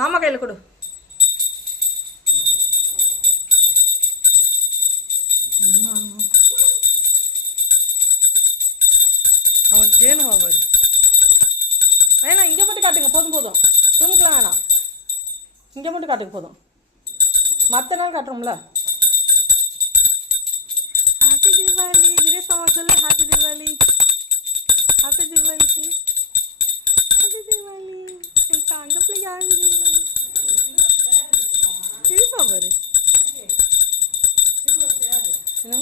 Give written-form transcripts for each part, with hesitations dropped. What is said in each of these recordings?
மாமா கையில் கொடு. அவனுக்கு வேணுமா பாரு. வேணாம், இங்கே மட்டும் காட்டுங்க. போதும் போதும், தூங்கலாம் வேணாம். இங்கே மட்டும் காட்டுங்க போதும். மற்ற நாள் காட்டுறோம்ல. ஹாப்பி தீபாவளி. தினேஷ் மாமா சொல்லு happy Deepavali. Happy Deepavali. Happy Deepavali. என் தங்க பிள்ளை ஹாப்பி தீபாவளி. சிரிப்பா பாரு. என்ன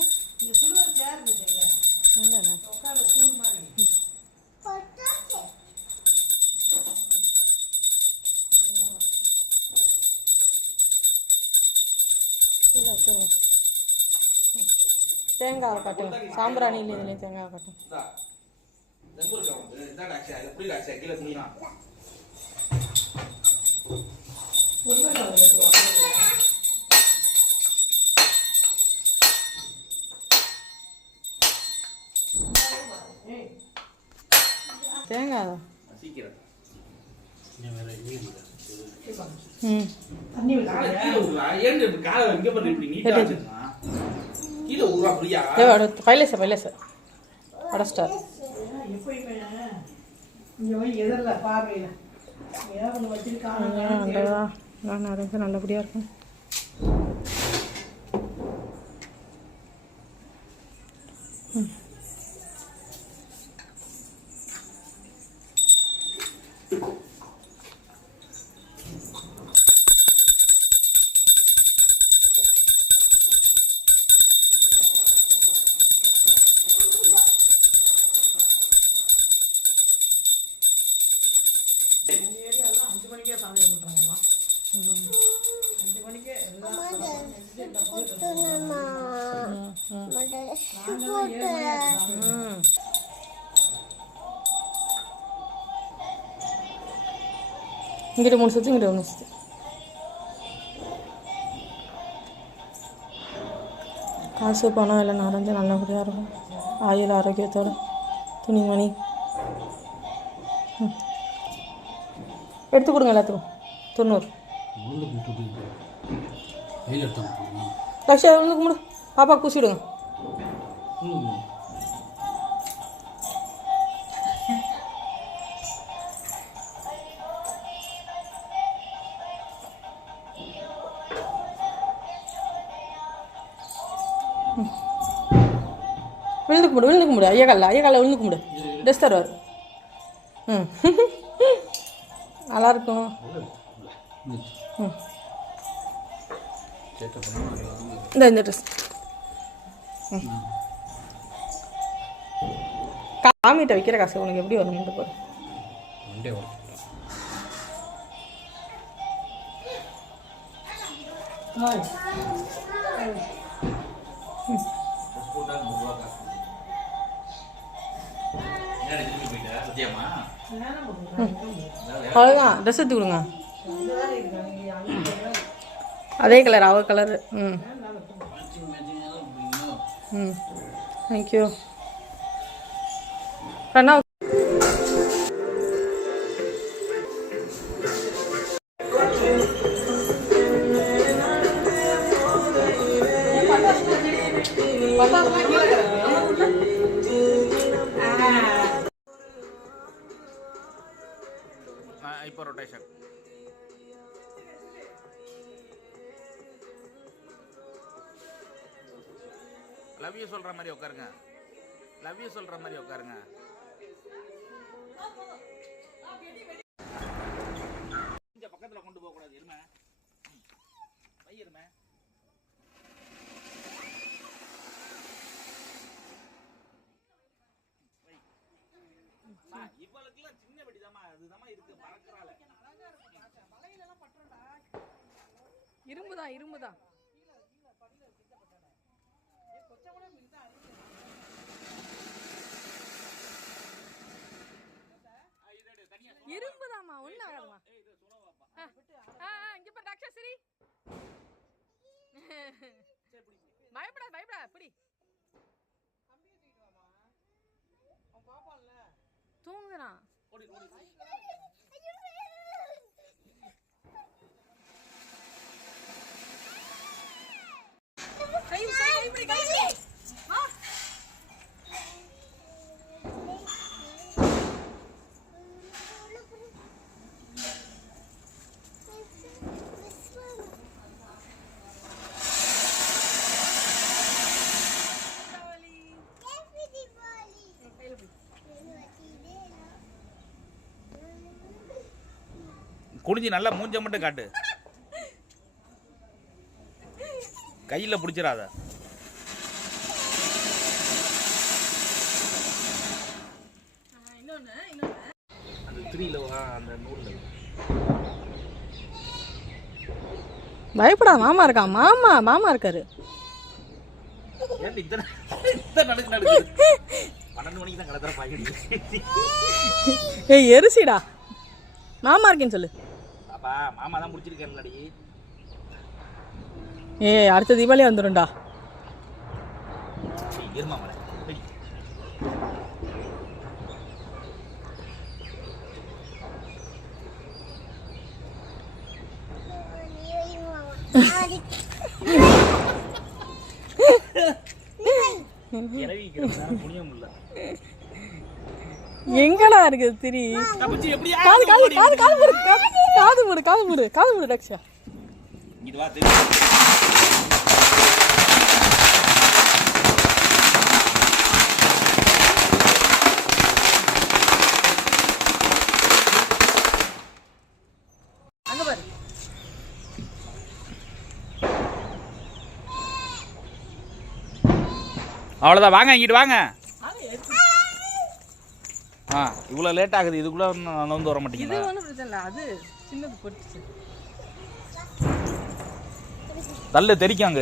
தேங்காவை காட்டும். சாம்பிராணி இல்லை, இதுலேயும் தேங்காவை காட்டும். தேங்காய் பைலேச அடஸ்டார் நல்லபடியா இருக்கும். இங்கிட்ட 3 சுத்து, இங்கிட்ட 1 சுத்து. காசு பணம் எல்லாம் நிறைஞ்சு நல்லபடியாக இருக்கும். ஆயுள் ஆரோக்கியத்தோட துணிமணி எடுத்து கொடுங்க எல்லாத்துக்கும். 90 லட்சம் விழுந்து கும்பிடு. பாப்பா பூசிவிடுங்க. விழுந்து கும்பிடு. ஐயா காலில் விழுந்து கும்பிடு. ட்ரெஸ் தருவார். நல்லா இருக்கும். இந்த ட்ரெஸ் காமிட்ட வைக்கிற காசு உனக்கு எப்படி வரும்? போகிற அவ்வளோதான். ட்ரெஸ் எடுத்து கொடுங்க. அதே கலர், அவர் கலரு. தேங்க்யூ அண்ணா. இப்போ ரொட்டேஷன். லவ் யூ சொல்ற மாதிரி உட்காருங்க. லவ் யூ சொல்ற மாதிரி உட்காருங்க. கொஞ்சம் பக்கத்துல கொண்டு போக கூடாது. இருமை பையிருமே. இவளுக்குலாம் சின்ன வெடிதாமா, அதுதாமா இருக்கு. பறக்குறால இரும்புதான். இரும்புதாம்மா, ஒண்ணு ஆகாதுமா. இங்க பாரு ராட்சசி. பயப்படாத பிடி. தூங்குறான். குனிஞ்சு நல்லா மூஞ்ச மட்டும் காட்டு. கையில் பிடிச்சிடாத. அந்த 3 அந்த 100 பயப்படா, மாமா இருக்கான். மாமா இருக்காரு. ஏன் இத்தனை நடக்கு 12 மணிக்கு தான் கடத்தற பாக்கி. ஏய் எரிசிடா, மாமா இருக்கேன்னு சொல்லு. பாப்பா மாமா தான் முடிச்சிருக்கேன்லடி. ஏய் அடுத்த தீபாவளி வந்துடும்டா. இருமா மலை எங்கடா இருக்குது திரி? காது மூடு ரக்ஷா. அங்க பாரு. அவ்வளோதான், வாங்க இங்கிட்டு வாங்க. இவ்வளோ லேட் ஆகுது, இதுக்குள்ளே வந்து வர மாட்டேங்குது. இது ஒன்றும் பிரச்சனை இல்லை, அது சின்னது பொட்டுச்சு. தள்ளு தெரிக்காங்க.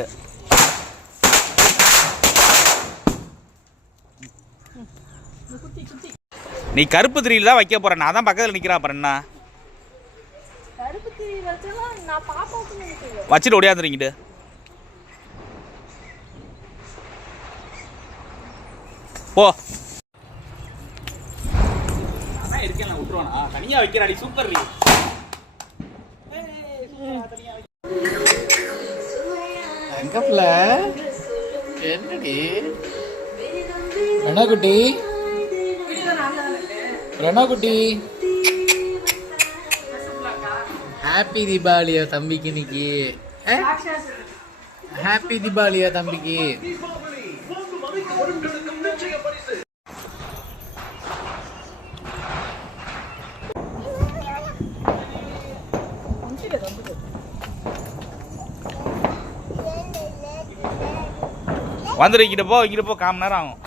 நீ கருப்பு திரியில் தான் வைக்க போற, நான் தான் பக்கத்தில் நிற்கிறா. அப்புறம் என்ன வச்சுட்டு ஓடியாந்துருங்கிட்டு போ. இருக்கேன் நான் விட்டுருவானா? தனியா வைக்கிறாடி, சூப்பர். எங்கப்ல என்னடி ரணகுட்டி ஹாப்பி தீபாவளியா தம்பிக்கு இன்னைக்கு? ஹாப்பி தீபாவளியா தம்பிக்கு? வந்துடு, இங்கிட்ட போ 1/4 மணி நேரம் ஆகும்.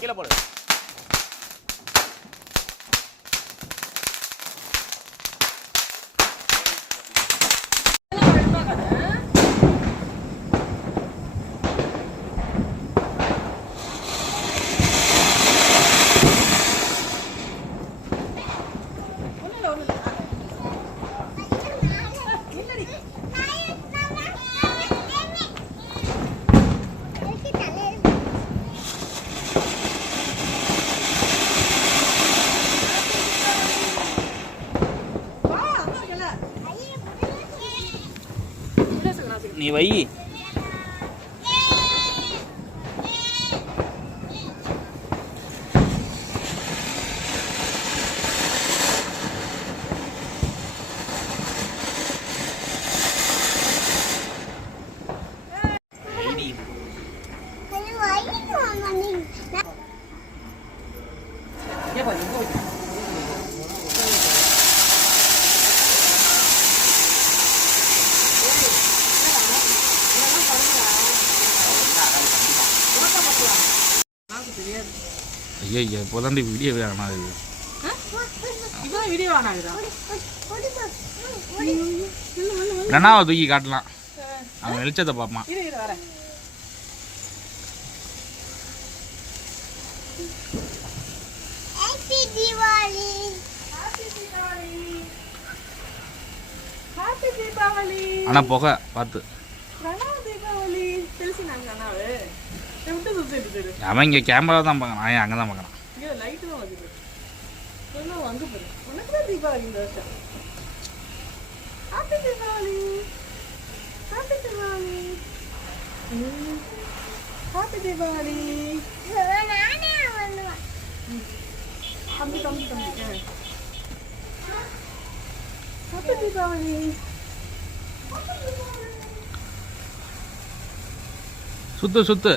கீழே போடு. நீ வை. ஐயா இப்போதான் வீடியோ வேணாகுது. ரெண்டாவது தூக்கி காட்டலாம், அவன் வெளிச்சத்தை பார்ப்பான். ஆனா புகை பார்த்து அவன் இங்கே கேமரா தான் பார்க்கறான், அங்கே தான் பார்க்கறான். அங்கே போடு. உனக்கு தான் தீபாவளி இந்த வருஷம். Happy Deepavali. Happy Deepavali. Happy Deepavali. தம்பி தம்பி தம்பி. ஹாப்பி தீபாவளி. சுத்து சுத்து.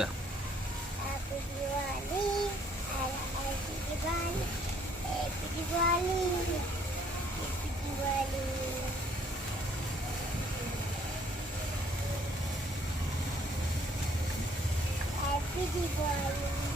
Happy Diwali, Happy Diwali, Happy Diwali, Happy Diwali. Happy Diwali.